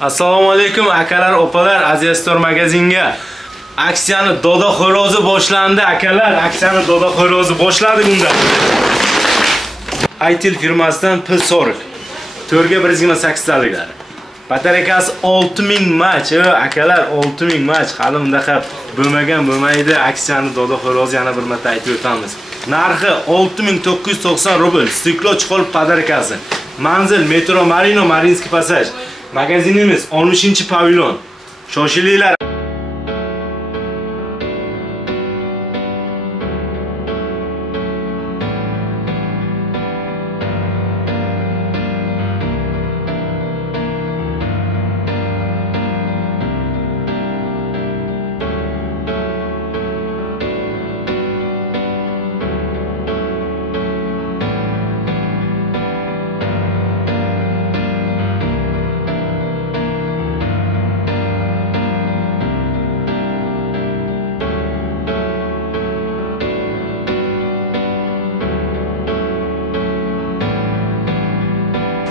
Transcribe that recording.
Assalomu alaykum akalar, opalar, Aziz Store magazinga. Aksiyani Dodo Xo'rozi boshlandi akalar. Aksiyani Dodo Xo'rozi boshladi bunda. Aytil firmasidan P40 4 ga 128 taliklar. Batareykasi 6000 mach, akalar 6000 mach. Hali bundaqa bo'lmaydi. Aksiyani Dodo Xo'rozi yana bir marta aytib o'tamiz. Narxi 6990 rubl. Stiklo chiqol batareykasi. Manzil Metro Marino Marinskiy passaj. Magazinimiz 13-pavilyon. Shoshilinglar.